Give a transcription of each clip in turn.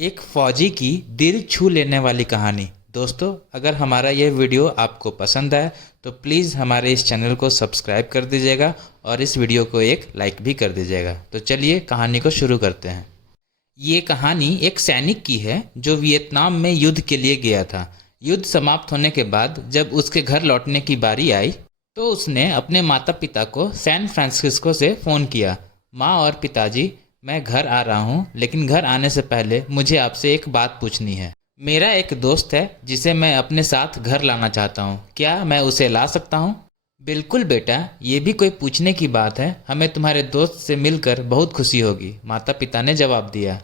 एक फौजी की दिल छू लेने वाली कहानी। दोस्तों, अगर हमारा यह वीडियो आपको पसंद आए तो प्लीज़ हमारे इस चैनल को सब्सक्राइब कर दीजिएगा और इस वीडियो को एक लाइक भी कर दीजिएगा। तो चलिए कहानी को शुरू करते हैं। ये कहानी एक सैनिक की है जो वियतनाम में युद्ध के लिए गया था। युद्ध समाप्त होने के बाद जब उसके घर लौटने की बारी आई तो उसने अपने माता पिता को सैन फ्रांसिस्को से फ़ोन किया। माँ और पिताजी, मैं घर आ रहा हूँ, लेकिन घर आने से पहले मुझे आपसे एक बात पूछनी है। मेरा एक दोस्त है जिसे मैं अपने साथ घर लाना चाहता हूँ, क्या मैं उसे ला सकता हूँ? बिल्कुल बेटा, ये भी कोई पूछने की बात है। हमें तुम्हारे दोस्त से मिलकर बहुत खुशी होगी, माता पिता ने जवाब दिया।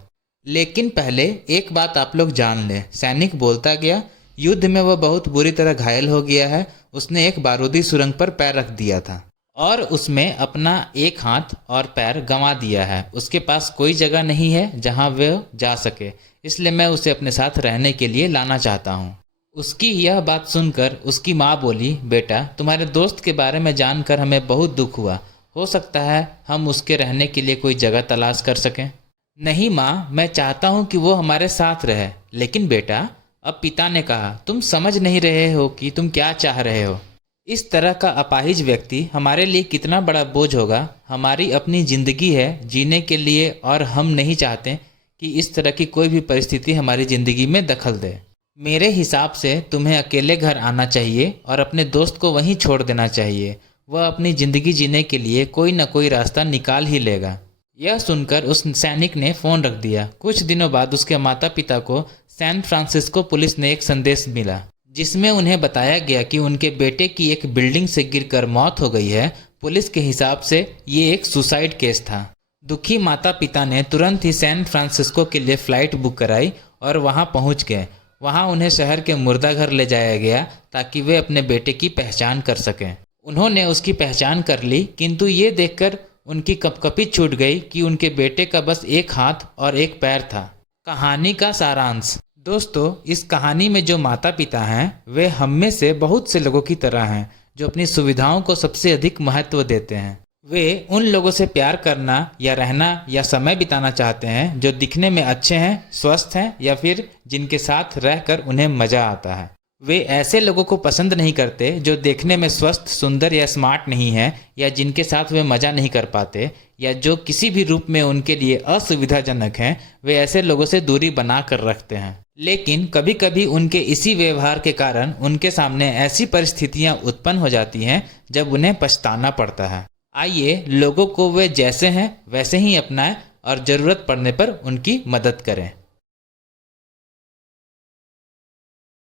लेकिन पहले एक बात आप लोग जान लें, सैनिक बोलता गया। युद्ध में वह बहुत बुरी तरह घायल हो गया है। उसने एक बारूदी सुरंग पर पैर रख दिया था और उसमें अपना एक हाथ और पैर गंवा दिया है। उसके पास कोई जगह नहीं है जहां वह जा सके, इसलिए मैं उसे अपने साथ रहने के लिए लाना चाहता हूं। उसकी यह बात सुनकर उसकी माँ बोली, बेटा, तुम्हारे दोस्त के बारे में जानकर हमें बहुत दुख हुआ। हो सकता है हम उसके रहने के लिए कोई जगह तलाश कर सकें। नहीं माँ, मैं चाहता हूँ कि वो हमारे साथ रहे। लेकिन बेटा, अब पिता ने कहा, तुम समझ नहीं रहे हो कि तुम क्या चाह रहे हो। इस तरह का अपाहिज व्यक्ति हमारे लिए कितना बड़ा बोझ होगा। हमारी अपनी ज़िंदगी है जीने के लिए और हम नहीं चाहते कि इस तरह की कोई भी परिस्थिति हमारी ज़िंदगी में दखल दे। मेरे हिसाब से तुम्हें अकेले घर आना चाहिए और अपने दोस्त को वहीं छोड़ देना चाहिए। वह अपनी ज़िंदगी जीने के लिए कोई न कोई रास्ता निकाल ही लेगा। यह सुनकर उस सैनिक ने फ़ोन रख दिया। कुछ दिनों बाद उसके माता पिता को सैन फ्रांसिस्को पुलिस ने एक संदेश मिला जिसमें उन्हें बताया गया कि उनके बेटे की एक बिल्डिंग से गिरकर मौत हो गई है। पुलिस के हिसाब से ये एक सुसाइड केस था। दुखी माता पिता ने तुरंत ही सैन फ्रांसिस्को के लिए फ़्लाइट बुक कराई और वहां पहुंच गए। वहां उन्हें शहर के मुर्दा घर ले जाया गया ताकि वे अपने बेटे की पहचान कर सकें। उन्होंने उसकी पहचान कर ली, किंतु ये देखकर उनकी कपकपी छूट गई कि उनके बेटे का बस एक हाथ और एक पैर था। कहानी का सारांश। दोस्तों, इस कहानी में जो माता पिता हैं वे हम में से बहुत से लोगों की तरह हैं जो अपनी सुविधाओं को सबसे अधिक महत्व देते हैं। वे उन लोगों से प्यार करना या रहना या समय बिताना चाहते हैं जो दिखने में अच्छे हैं, स्वस्थ हैं या फिर जिनके साथ रहकर उन्हें मज़ा आता है। वे ऐसे लोगों को पसंद नहीं करते जो देखने में स्वस्थ, सुंदर या स्मार्ट नहीं हैं या जिनके साथ वे मज़ा नहीं कर पाते या जो किसी भी रूप में उनके लिए असुविधाजनक हैं। वे ऐसे लोगों से दूरी बना कर रखते हैं। लेकिन कभी कभी उनके इसी व्यवहार के कारण उनके सामने ऐसी परिस्थितियां उत्पन्न हो जाती हैं जब उन्हें पछताना पड़ता है। आइए लोगों को वे जैसे हैं वैसे ही अपनाएं और ज़रूरत पड़ने पर उनकी मदद करें।